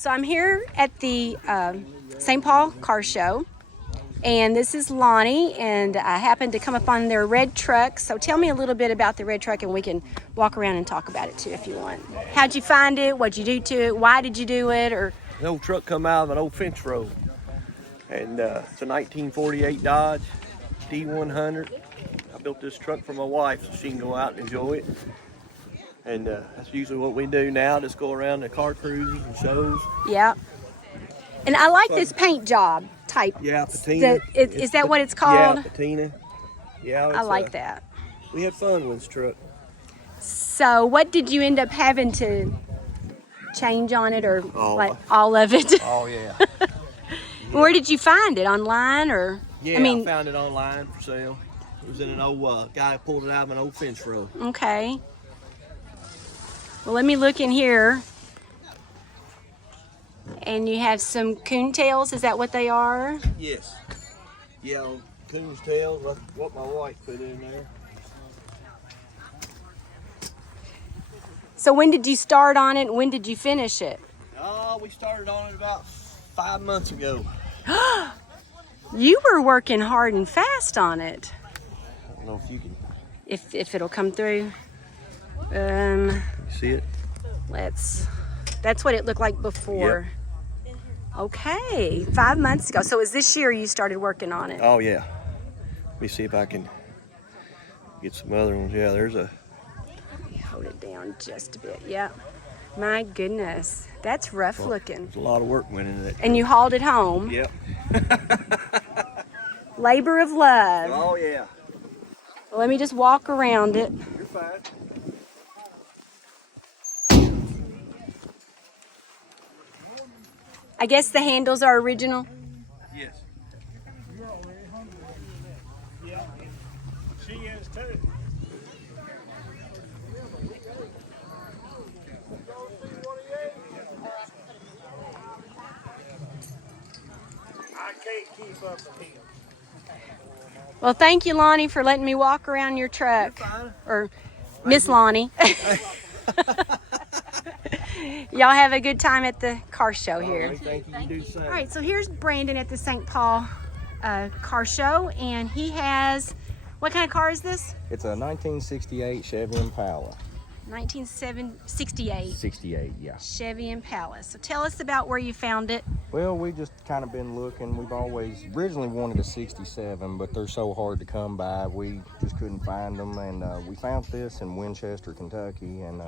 So I'm here at the St. Paul Car Show, and this is Lonnie, and I happened to come up on their red truck. So tell me a little bit about the red truck, and we can walk around and talk about it too if you want. How'd you find it? What'd you do to it? Why did you do it? Or The old truck come out of an old fence row, and it's a 1948 Dodge D100. I built this truck for my wife so she can go out and enjoy it. And that's usually what we do now, just go around the car cruises and shows. yeah. And I like this paint job type. Yeah, patina. Is that what it's called? Yeah, patina. Yeah, I like that. We had fun with this truck. So what did you end up having to change on it, or Oh. all of it? Oh, yeah. Where did you find it? Online or? Yeah, I found it online for sale. It was in an old, guy pulled it out of an old fence row. Okay. Well, let me look in here. And you have some coontails, is that what they are? Yes. Yeah, coon's tails, what my wife put in there. So when did you start on it and when did you finish it? We started on it about 5 months ago. You were working hard and fast on it. I don't know if you can If it'll come through. see it. That's what it looked like before. Yep. Okay, 5 months ago. So it was this year you started working on it? Oh, yeah. Let me see if I can get some other ones. Yeah, there's a... Hold it down just a bit. Yep. My goodness. That's rough looking. There's a lot of work went into that. And you hauled it home? Yep. Labor of love. Oh, yeah. Well, let me just walk around it. You're fine. I guess the handles are original. Yes. Yeah, she is too. I can't keep up with him. Well, thank you, Lonnie, for letting me walk around your truck. Or Miss Lonnie. Y'all have a good time at the car show here. Right, thank you. You do the same. All right, so here's Brandon at the St. Paul car show, and he has, what kind of car is this? It's a 1968 Chevy Impala. 1968 68, yeah. Chevy Impala. So tell us about where you found it. Well, we just kind of been looking. We've always originally wanted a 67, but they're so hard to come by. We just couldn't find them, and we found this in Winchester, Kentucky, and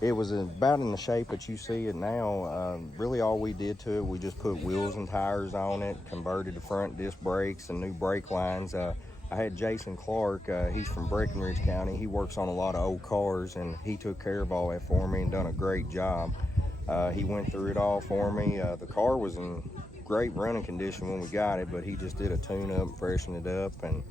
it was about in the shape that you see it now. Really all we did to it, we just put wheels and tires on it, converted the front disc brakes and new brake lines. I had Jason Clark, he's from Breckenridge County. He works on a lot of old cars, and he took care of all that for me and done a great job. He went through it all for me. The car was in great running condition when we got it, but he just did a tune-up, freshened it up, and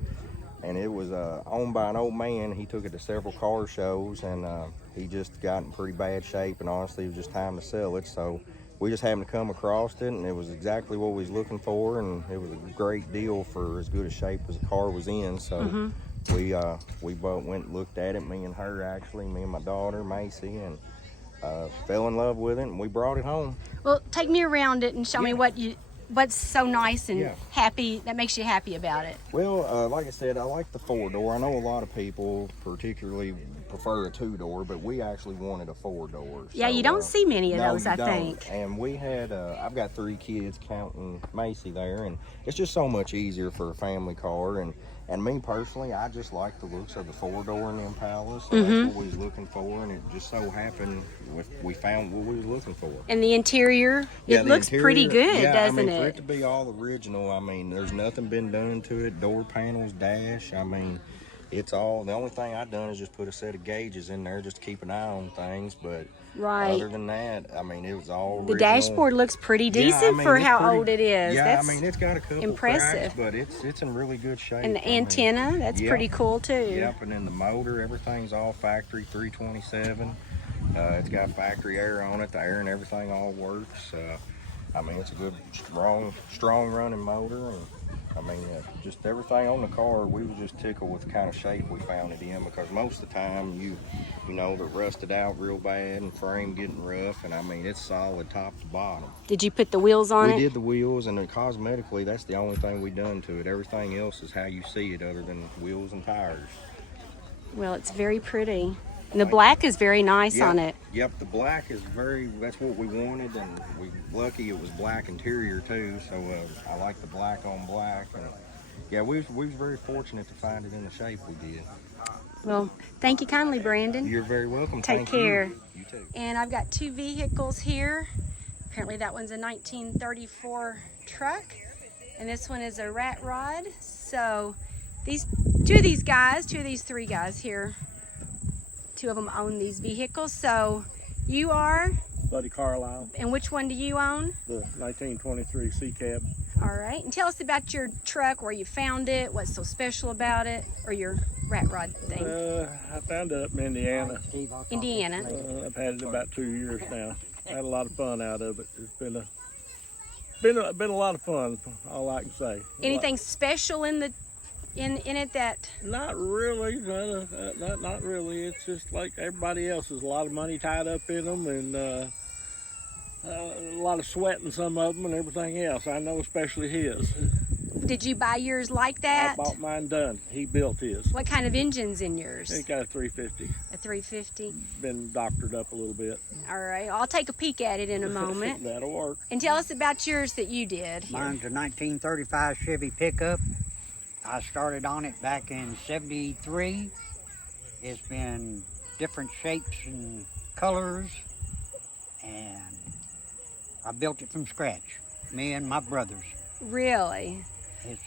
it was owned by an old man. He took it to several car shows, and he just got in pretty bad shape, and honestly, it was just time to sell it. So we just happened to come across it, and it was exactly what we was looking for, and it was a great deal for as good a shape as the car was in. So we both went and looked at it, me and her actually, me and my daughter, Macy, and fell in love with it, and we brought it home. Well, take me around it and show me what's so nice and happy, that makes you happy about it. Well, like I said, I like the 4-door. I know a lot of people particularly prefer a 2-door, but we actually wanted a 4-door. Yeah, So, you don't see many of no, those, you I don't. think. And we had, I've got 3 kids counting Macy there, and it's just so much easier for a family car. And me personally, I just like the looks of the 4-door in the Impala, so that's what we was looking for, and it just so happened we found what we was looking for. And the interior, Yeah, it the looks interior, pretty good, yeah, doesn't I mean, it? For it to be all original, I mean, there's nothing been done to it. Door panels, dash, I mean, it's all, the only thing I've done is just put a set of gauges in there just to keep an eye on things, but Right. other than that, I mean, it was all The original. dashboard looks pretty Yeah, decent I mean, for it's how pretty- old it is. Yeah, That's I mean, it's got a couple impressive. cracks, but it's in really good shape. And the I mean, antenna, that's yep. pretty cool too. Yep, and then the motor, everything's all factory 327. It's got factory air on it. The air and everything all works. I mean, it's a good, strong running motor. And I mean, just everything on the car, we was just tickled with the kind of shape we found it in, because most of the time, you know, they're rusted out real bad and frame getting rough, and I mean, it's solid top to bottom. Did you put the wheels on it? We did the wheels, and then cosmetically, that's the only thing we done to it. Everything else is how you see it, other than wheels and tires. Well, it's very pretty. And the black is very nice on it. Yep, the black is that's what we wanted, and we lucky it was black interior too, so I like the black on black. And yeah, we was very fortunate to find it in the shape we did. Well, thank you kindly, Brandon. You're very welcome. Take Thank care. You too. And I've got two vehicles here. Apparently that one's a 1934 truck, and this one is a rat rod. So two of these three guys here, two of them own these vehicles. So you are? Buddy Carlisle, And which one do you own? the 1923 C-Cab. All right. And tell us about your truck, where you found it, what's so special about it, or your rat rod thing. I found it up in Indiana. Indiana. I've had it about 2 years now. I had a lot of fun out of it. It's been a lot of fun, all I can say. Anything special in it that? Not really. Not really. It's just like everybody else. There's a lot of money tied up in them, and a lot of sweat in some of them, and everything else. I know, especially his. Did you buy yours like that? I bought mine done. He built his. What kind of engine's in yours? He got a 350. A 350. Been doctored up a little bit. All right, I'll take a peek at it in a moment. That'll work. And tell us about yours that you did. Here. Mine's a 1935 Chevy pickup. I started on it back in '73. It's been different shapes and colors, and I built it from scratch, me and my brothers. Really? It's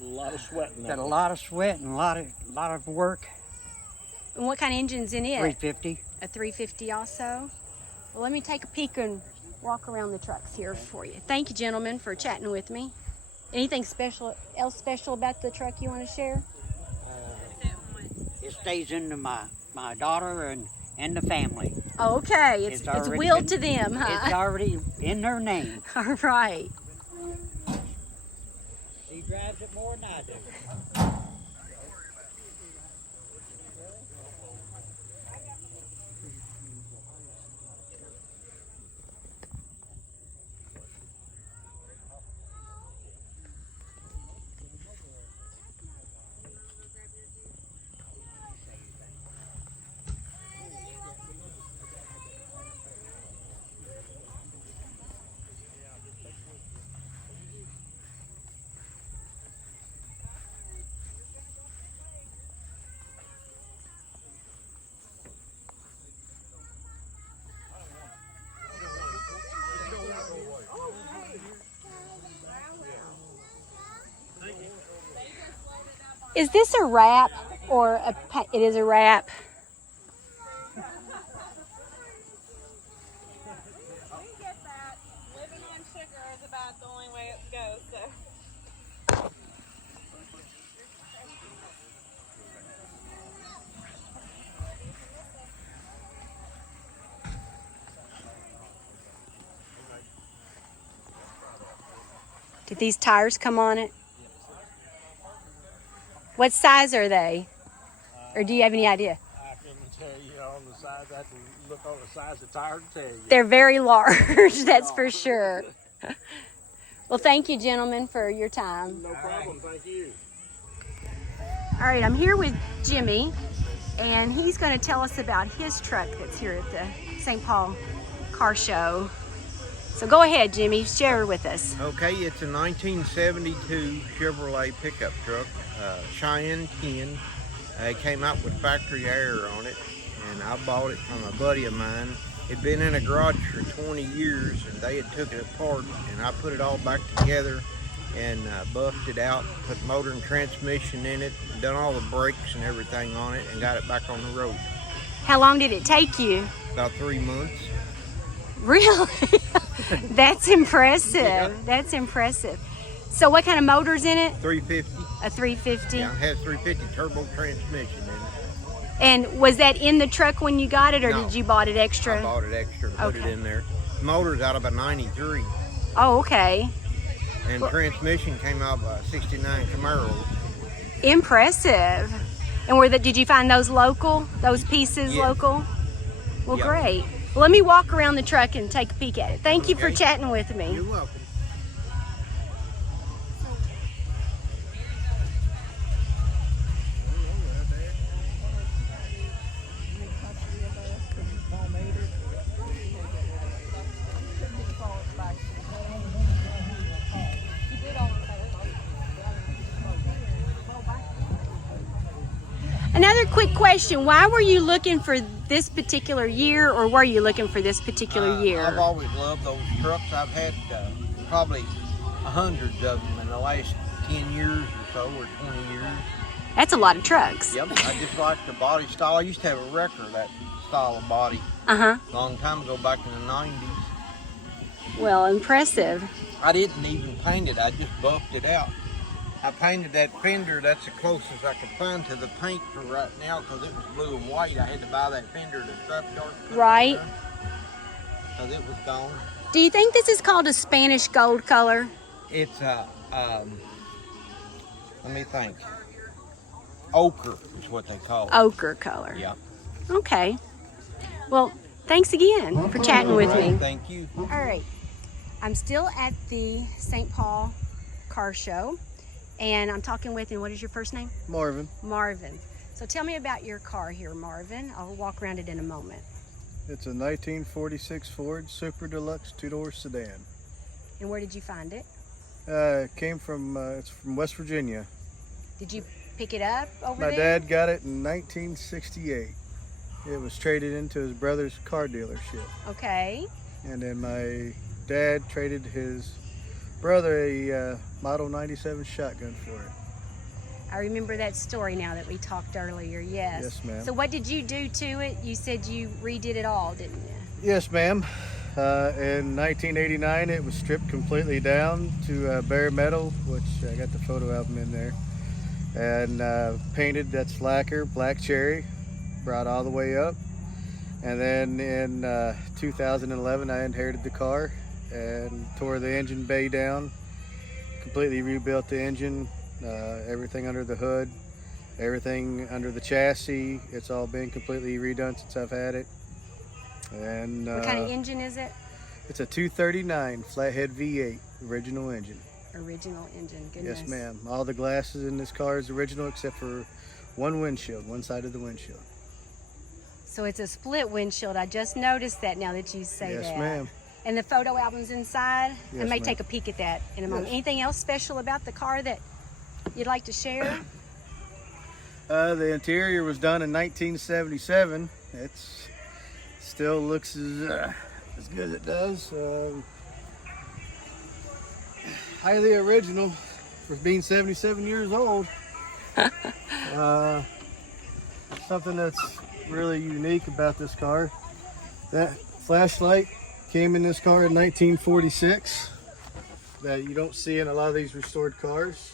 A lot of sweat in got that. a lot of sweat and a lot of work. And what kind of engine's in it? 350. A 350 also? Well, let me take a peek and walk around the trucks here for you. Thank you, gentlemen, for chatting with me. Anything else special about the truck you want to share? It stays into my daughter and the family. Okay, it's already willed to been- them, It's huh? already in their name. All right. She drives it more than I do. Is this a wrap or it is a wrap? We get that. Living on sugar is about the only way it goes, so. Did these tires come on it? What size are they? Or do you have any idea? I can tell you on the size. I have to look on the size of the tire to tell you. They're very large, that's for sure. Well, thank you, gentlemen, for your time. No problem. Thank you. All right, I'm here with Jimmy, and he's going to tell us about his truck that's here at the St. Paul Car Show. So go ahead, Jimmy, share with us. Okay, it's a 1972 Chevrolet pickup truck, Cheyenne 10. It came out with factory air on it, and I bought it from a buddy of mine. It'd been in a garage for 20 years, and they had took it apart, and I put it all back together and buffed it out, put motor and transmission in it, done all the brakes and everything on it, and got it back on the road. How long did it take you? About 3 months. Really? That's impressive. Yeah. That's impressive. So what kind of motor's in it? 350. A 350? Yeah, it has 350 turbo transmission in it. And was that in the truck when you got it, or No. did you bought it extra? I bought it extra and put it Okay. in there. The motor's out of a 93. Oh, okay. And transmission came out by a 69 Camaro. Impressive. And did you find those local? Those pieces Yeah. local? Well, Yeah. great. Well, let me walk around the truck and take a peek at it. Thank you for Okay. chatting with me. You're welcome. Another quick question. Why were you looking for this particular year, or were you looking for this particular year? I've always loved those trucks. I've had probably hundreds of them in the last 10 years or so, or 20 years. That's a lot of trucks. Yep, I just like the body style. I used to have a wrecker of that style of body Uh-huh. a long time ago, back in the 90s. Well, impressive. I didn't even paint it, I just buffed it out. I painted that fender, that's the closest I could find to the paint for right now, because it was blue and white. I had to buy that fender to strap yard. Right. Because it was gone. Do you think this is called a Spanish gold color? It's let me think. Ochre is what they call it. Ochre color. Yeah. Okay. Well, thanks again for chatting with me. Thank you. All right. I'm still at the St. Paul Car Show, and I'm talking with, and what is your first name? Marvin. Marvin. So tell me about your car here, Marvin. I'll walk around it in a moment. It's a 1946 Ford Super Deluxe two-door sedan. And where did you find it? It came from, it's from West Virginia. Did you pick it up over My there? dad got it in 1968. It was traded into his brother's car dealership. Okay. And then my dad traded his brother a Model 97 shotgun for it. I remember that story now that we talked earlier, yes. Yes, ma'am. So what did you do to it? You said you redid it all, didn't you? Yes, ma'am. In 1989, it was stripped completely down to bare metal, which I got the photo album in there, and painted. That's lacquer, black cherry, brought all the way up. And then in 2011, I inherited the car and tore the engine bay down, completely rebuilt the engine, everything under the hood, everything under the chassis. It's all been completely redone since I've had it. And What kind of engine is it? it's a 239 flathead V8 original engine. Original engine, goodness. Yes, ma'am. All the glasses in this car is original except for one windshield, one side of the windshield. So it's a split windshield. I just noticed that now that you say that. Yes, ma'am. And the photo album's inside. I Yes, may ma'am. take a peek at that in a moment. Yes. Anything else special about the car that you'd like to share? The interior was done in 1977. It's still looks as good as it does. Highly original for being 77 years old. Something that's really unique about this car. That flashlight came in this car in 1946 that you don't see in a lot of these restored cars.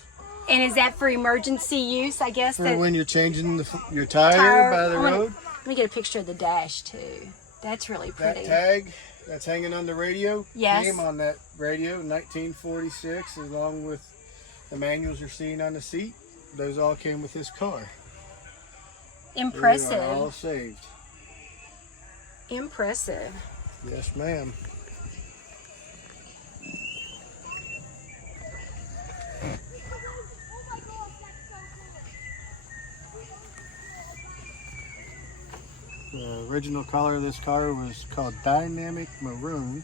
And is that for emergency use, I guess? For that when you're changing your tire by the road. Let me get a picture of the dash too. That's really pretty. That tag that's hanging on the radio Yes. came on that radio in 1946, along with the manuals you're seeing on the seat. Those all came with this car. They are all Impressive. saved. Impressive. Yes, ma'am. The original color of this car was called Dynamic Maroon.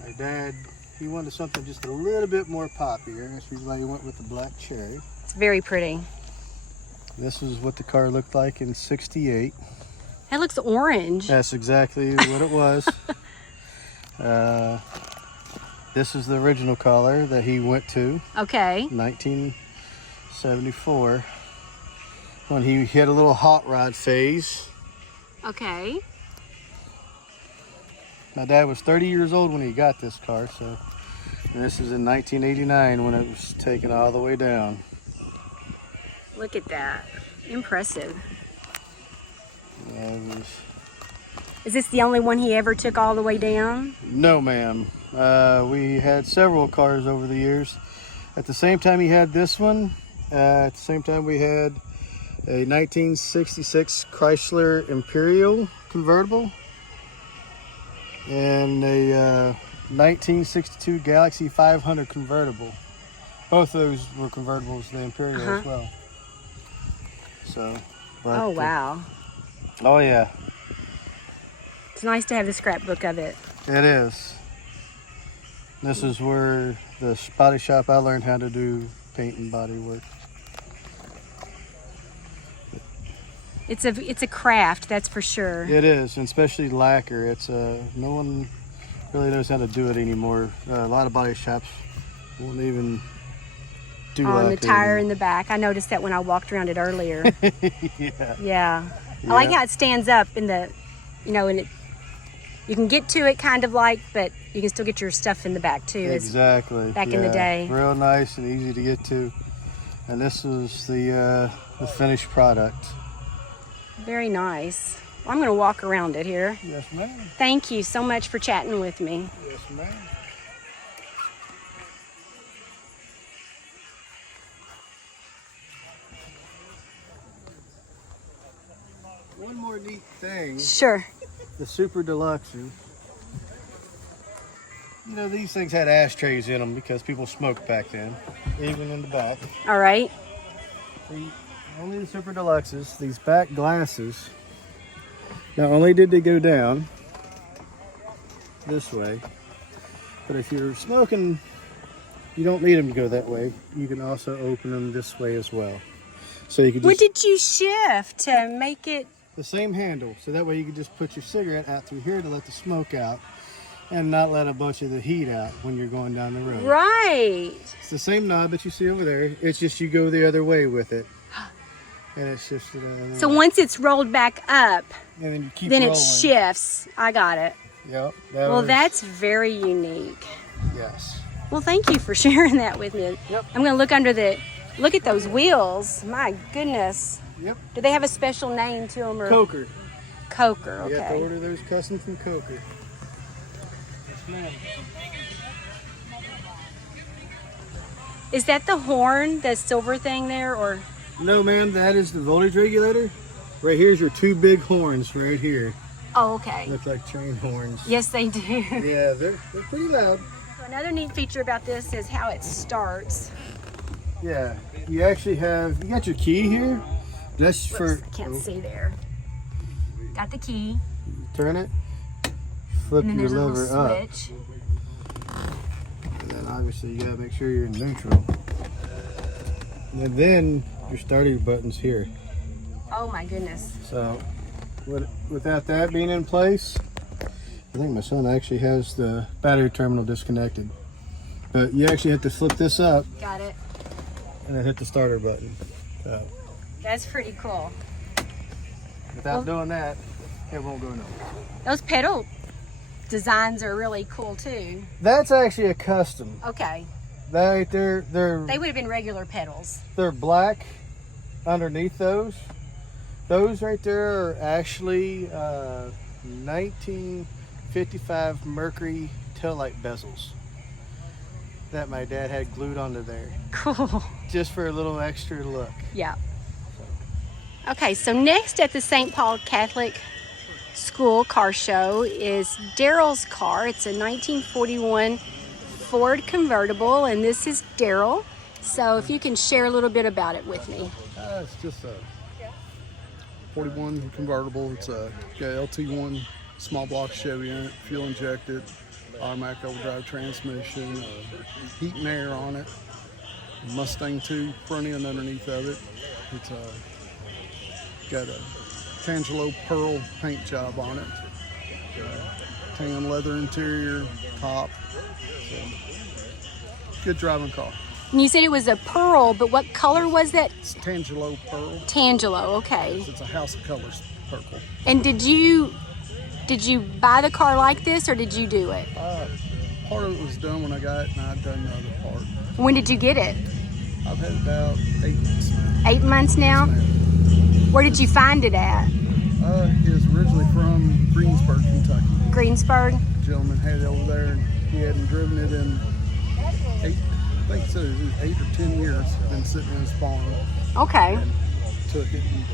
My dad, he wanted something just a little bit more poppier. That's the reason why he went with the black cherry. It's very pretty. This is what the car looked like in '68. That looks orange. That's exactly what it was. This is the original color that he went to, Okay. 1974, when he hit a little hot rod phase. Okay. My dad was 30 years old when he got this car, so and this is in 1989 when it was taken all the way down. Look at that. Impressive. It was- Is this the only one he ever took all the way down? no, ma'am. We had several cars over the years. At the same time he had this one, at the same time we had a 1966 Chrysler Imperial convertible and a 1962 Galaxy 500 convertible. Both of those were convertibles, the Imperial as well. So. Oh, wow. Oh yeah, It's nice to have the scrapbook of it. it is. This is where the body shop I learned how to do paint and body work. It's a craft, that's for sure. It is, and especially lacquer. It's no one really knows how to do it anymore. A lot of body shops won't even do On the lacquer tire in anymore. the back. I noticed that when I walked around it earlier. Yeah. Yeah. I like how it stands up in the, and it, you can get to it kind of like, but you can still get your stuff in the back too. Exactly. back in the day. Real nice and easy to get to. And this is the finished product. Very nice. Well, I'm going to walk around it here. Yes, ma'am. Thank you so much for chatting with me. Yes, ma'am. One more neat thing, Sure. the Super Deluxes. These things had ashtrays in them because people smoked back then, even in the back. All right. Only the Super Deluxes, these back glasses, not only did they go down this way, but if you're smoking, you don't need them to go that way. You can also open them this way as well. So you can What just, did you shift to make it? the same handle, so that way you can just put your cigarette out through here to let the smoke out and not let a bunch of the heat out when you're going down the road. Right. It's the same knob that you see over there. It's just you go the other way with it. And it's just So once it's rolled back up, and then you keep then rolling. it shifts. I got it. Yep. Well, that's very unique. Yes. Well, thank you for sharing that with me. Yep. I'm going to look under look at those wheels. My goodness. Yep. Do they have a special name to them? Or Coker. Coker, You have to okay. order those custom from Coker. Yes, ma'am. Is that the horn, the silver thing there, or? No, ma'am, that is the voltage regulator. Right here's your two big horns right here. Oh, okay. Look like train horns. Yes, they do. Yeah, they're pretty loud. Another neat feature about this is how it starts. Yeah, you actually you got your key here. That's for, Can't see there. Got the key, turn it, flip and then your there's a lever little up. switch. And then obviously you gotta make sure you're in neutral. And then your starting button's here. Oh my goodness. So without that being in place, I think my son actually has the battery terminal disconnected. But you actually have to flip this up Got it. and then hit the starter button. So That's pretty cool. without doing that, it won't go nowhere. Those pedal designs are really cool too. That's actually a custom. Okay. They're They would have been regular pedals. they're black underneath those. Those right there are actually 1955 Mercury taillight bezels that my dad had glued onto there, Cool. just for a little extra look. Yeah. Okay, so next at the St. Paul Catholic School Car Show is Daryl's car. It's a 1941 Ford convertible, and this is Daryl. So if you can share a little bit about it with me. It's just a 41 convertible. It's got LT1 small block Chevy in it, fuel injected, automatic overdrive transmission, heat and air on it, Mustang 2 front end underneath of it. It's got a Tangelo pearl paint job on it, tan leather interior, top. So, good driving car. And you said it was a pearl, but what color was that? It's Tangelo pearl. Tangelo, okay. It's a house of colors purple. And did you buy the car like this, or did you do it? Part of it was done when I got it, and I'd done the other part. When did you get it? I've had it about 8 months now. 8 months now? Where did you find it at? It was originally from Greensburg, Kentucky. Greensburg? A gentleman had it over there, and He hadn't driven it in 8 or 10 years. Been sitting in his farm. Okay. Took it and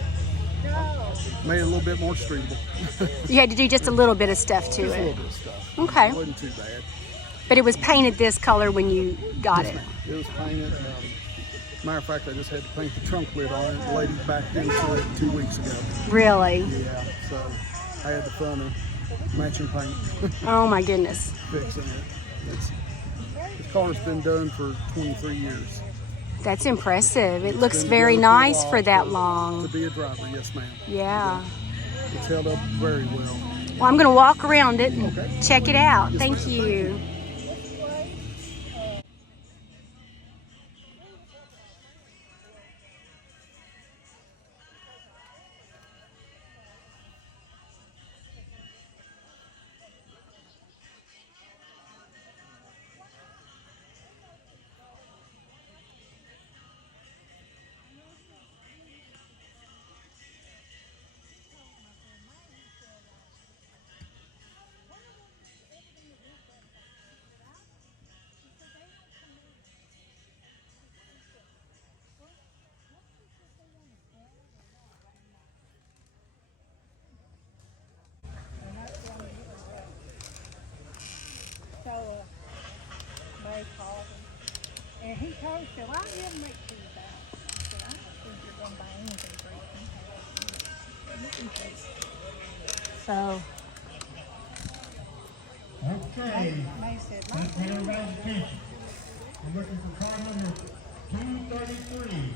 made it a little bit more streetable. You had to do just a little bit of stuff to Just a little it. bit of stuff. Okay. It wasn't too bad. But it was painted this color when you got it. It was painted. Matter of fact, I just had to paint the trunk lid on it. The lady backed into it 2 weeks ago. Really? Yeah, so I had the fun of matching paint, Oh my goodness. fixing it. This car's been done for 23 years. That's impressive. It It's looks been very together for a nice while for that To long. be a driver, yes ma'am. Yeah. It's held up very well. Well, I'm going to walk around it and Okay. check it out. Yes, Thank ma'am. you. So, May called him, and he told me, well, I'll give him $18,000. I said, I don't think you're going to buy anything for $18,000. So, Okay, May said, let's get everybody's attention. I'm looking for car number 233.